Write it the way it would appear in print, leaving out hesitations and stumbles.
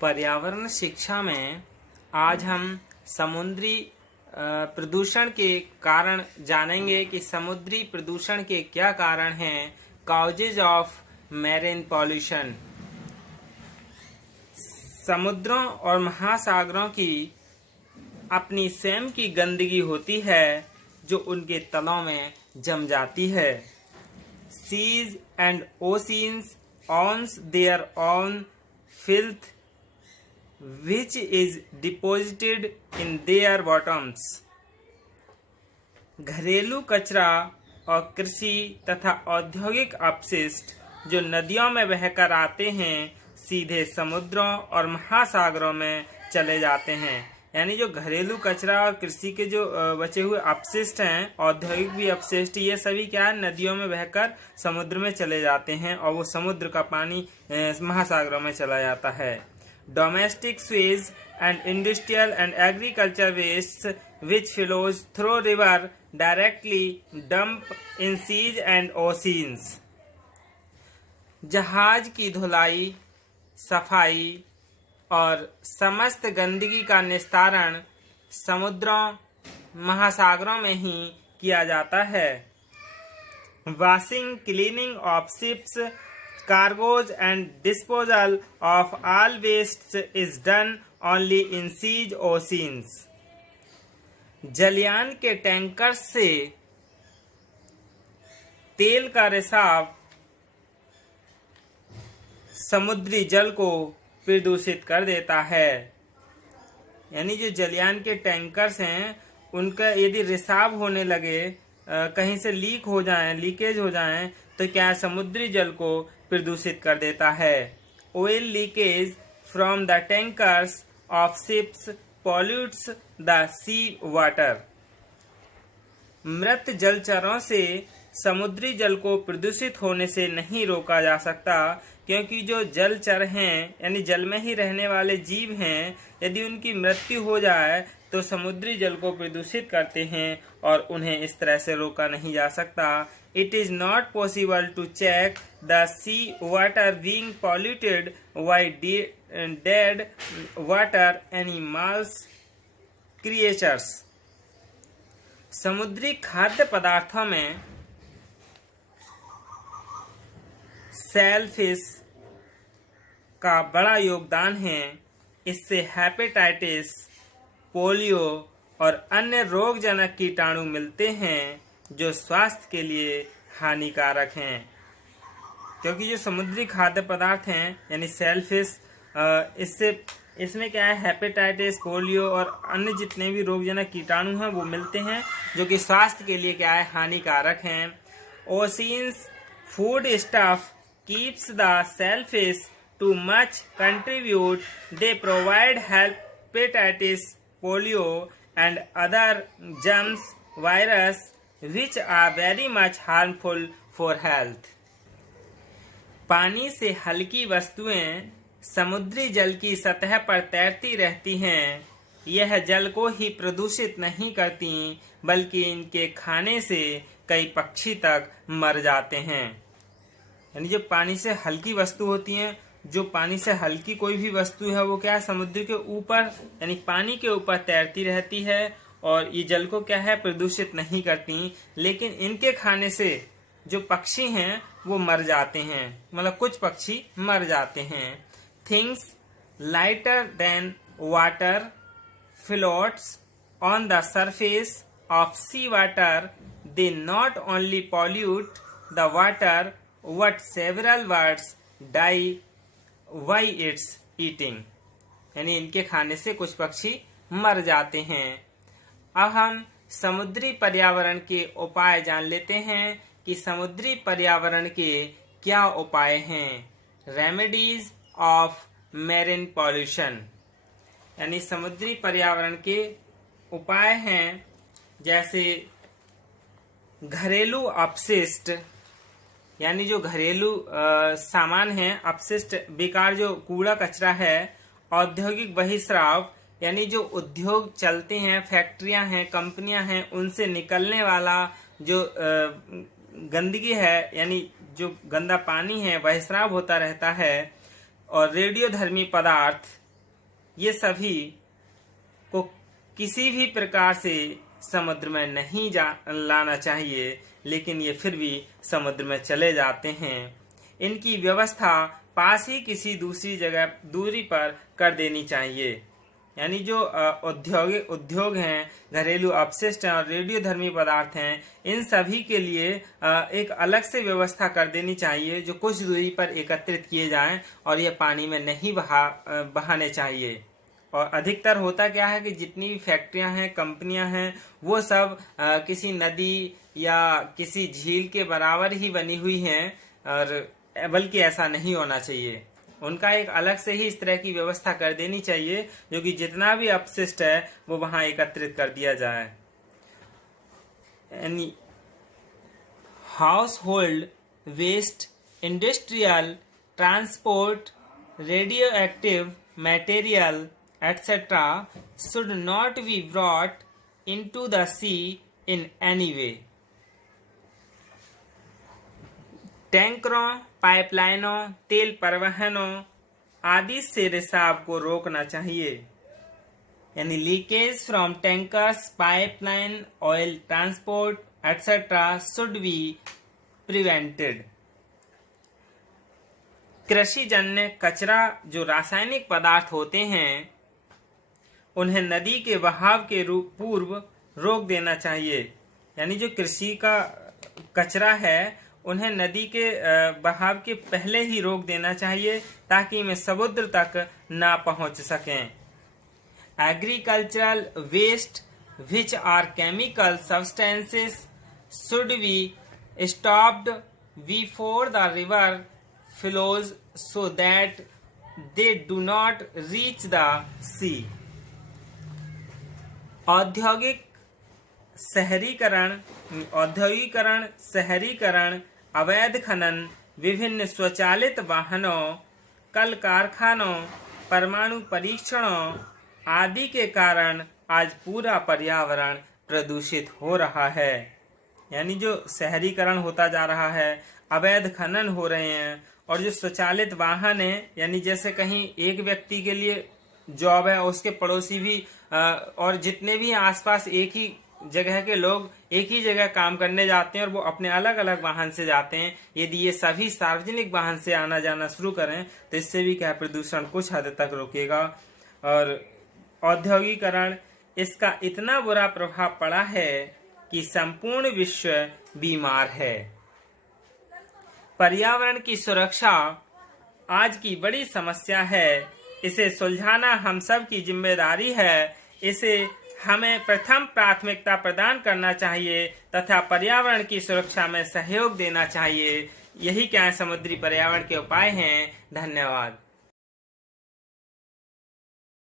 पर्यावरण शिक्षा में आज हम समुद्री प्रदूषण के कारण जानेंगे कि समुद्री प्रदूषण के क्या कारण हैं। Causes of marine pollution. समुद्रों और महासागरों की अपनी स्वयं की गंदगी होती है जो उनके तलों में जम जाती है। Seas and oceans owns their own filth which is deposited in their bottoms। घरेलू कचरा और कृषि तथा औद्योगिक अपशिष्ट जो नदियों में बहकर आते हैं सीधे समुद्रों और महासागरों में चले जाते हैं। यानी जो घरेलू कचरा और कृषि के जो बचे हुए अपशिष्ट हैं, औद्योगिक भी अपशिष्ट, ये सभी क्या है, नदियों में बहकर समुद्र में चले जाते हैं और वो समुद्र का पानी महासागरों में चला जाता है। Domestic sewage and industrial and agriculture waste which flows through river directly dump in seas and oceans. जहाज की धुलाई, सफाई और समस्त गंदगी का निस्तारण समुद्रों, महासागरों में ही किया जाता है। Washing, cleaning of ships, cargoes and disposal of all waste is done only in seas oceans. जलयान के टैंकर से तेल का रिसाव समुद्री जल को प्रदूषित कर देता है। यानी जो जलयान के टैंकर्स हैं उनका यदि रिसाव होने लगे, कहीं से लीकेज हो जाए तो क्या समुद्री जल को प्रदूषित कर देता है। Oil leakage from the tankers of ships pollutes the sea water. मृत जलचरों से समुद्री जल को प्रदूषित होने से नहीं रोका जा सकता, क्योंकि जो जलचर हैं यानी जल में ही रहने वाले जीव हैं, यदि उनकी मृत्यु हो जाए तो समुद्री जल को प्रदूषित करते हैं और उन्हें इस तरह से रोका नहीं जा सकता। It is not possible to check the sea water being polluted by dead water animals creatures. समुद्री खाद्य पदार्थों में सेलफिश का बड़ा योगदान है। इससे हेपेटाइटिस, पोलियो और अन्य रोगजनक कीटाणु मिलते हैं जो स्वास्थ्य के लिए हानिकारक हैं। क्योंकि जो समुद्री खाद्य पदार्थ हैं यानी सेलफिश, इसमें क्या है, हेपेटाइटिस, पोलियो और अन्य जितने भी रोगजनक कीटाणु हैं वो मिलते हैं जो कि स्वास्थ्य के लिए क्या है, हानिकारक हैं। Oceans food stuff keeps the shellfish too much contribute. They provide hepatitis, polio and other germs, virus which are very much harmful for health. पानी से हल्की वस्तुएं समुद्री जल की सतह पर तैरती रहती हैं। यह जल को ही प्रदूषित नहीं करती बल्कि इनके खाने से कई पक्षी तक मर जाते हैं। यानी जो पानी से हल्की वस्तु होती हैं, जो पानी से हल्की कोई भी वस्तु है वो क्या है, समुद्र के ऊपर यानी पानी के ऊपर तैरती रहती है और ये जल को क्या है, प्रदूषित नहीं करती, लेकिन इनके खाने से जो पक्षी हैं वो मर जाते हैं, मतलब कुछ पक्षी मर जाते हैं। Things lighter than water floats on the surface of sea water. They not only pollute the water what several birds die by its eating। यानी इनके खाने से कुछ पक्षी मर जाते हैं। अब हम समुद्री पर्यावरण के उपाय जान लेते हैं कि समुद्री पर्यावरण के क्या उपाय हैं। Remedies of marine pollution. यानी समुद्री पर्यावरण के उपाय हैं जैसे घरेलू अपशिष्ट, यानी जो घरेलू सामान है, अपशिष्ट बेकार जो कूड़ा कचरा है। औद्योगिक बहिस्राव, यानी जो उद्योग चलते हैं, फैक्ट्रियां हैं, कंपनियां हैं, उनसे निकलने वाला जो गंदगी है यानी जो गंदा पानी है, बहिस्राव होता रहता है। और रेडियोधर्मी पदार्थ ये सभी को किसी भी प्रकार से समुद्र में नहीं लाना चाहिए, लेकिन ये फिर भी समुद्र में चले जाते हैं। इनकी व्यवस्था पास ही किसी दूसरी जगह दूरी पर कर देनी चाहिए। यानी जो उद्योग हैं, घरेलू अपशिष्ट हैं और रेडियोधर्मी पदार्थ हैं, इन सभी के लिए एक अलग से व्यवस्था कर देनी चाहिए जो कुछ दूरी पर एकत्रित किए जाएं और ये पानी में नहीं बहाने चाहिए। और अधिकतर होता क्या है कि जितनी भी फैक्ट्रियां हैं, कंपनियां हैं, वो सब किसी नदी या किसी झील के बराबर ही बनी हुई हैं, और बल्कि ऐसा नहीं होना चाहिए। उनका एक अलग से ही इस तरह की व्यवस्था कर देनी चाहिए जो कि जितना भी अपशिष्ट है वो वहां एकत्रित कर दिया जाए। यानी household waste, industrial, transport, radioactive material etc. should not be brought into the sea in any way. टैंकरों, पाइपलाइनों, तेल परिवहनों आदि से रिसाव को रोकना चाहिए। यानी leakage from tankers, pipeline, oil transport etc. should be prevented. कृषि जन्य कचरा जो रासायनिक पदार्थ होते हैं उन्हें नदी के बहाव के पूर्व रोक देना चाहिए। यानी जो कृषि का कचरा है उन्हें नदी के बहाव के पहले ही रोक देना चाहिए ताकि वे समुद्र तक ना पहुंच सकें। Agricultural waste which are chemical substances should be stopped before the river flows so that they do not reach the sea. औद्योगिकरण, शहरीकरण, अवैध खनन, विभिन्न स्वचालित वाहनों, कल कारखानों, परमाणु परीक्षणों आदि के कारण आज पूरा पर्यावरण प्रदूषित हो रहा है। यानी जो शहरीकरण होता जा रहा है, अवैध खनन हो रहे हैं, और जो स्वचालित वाहन है, यानी जैसे कहीं एक व्यक्ति के लिए जॉब है, उसके पड़ोसी भी और जितने भी आसपास एक ही जगह के लोग एक ही जगह काम करने जाते हैं और वो अपने अलग अलग वाहन से जाते हैं। यदि ये सभी सार्वजनिक वाहन से आना जाना शुरू करें तो इससे भी क्या प्रदूषण कुछ हद तक रुकेगा। और औद्योगिकरण, इसका इतना बुरा प्रभाव पड़ा है कि संपूर्ण विश्व बीमार है। पर्यावरण की सुरक्षा आज की बड़ी समस्या है। इसे सुलझाना हम सब की जिम्मेदारी है। इसे हमें प्रथम प्राथमिकता प्रदान करना चाहिए तथा पर्यावरण की सुरक्षा में सहयोग देना चाहिए। यही क्या समुद्री पर्यावरण के उपाय हैं। धन्यवाद।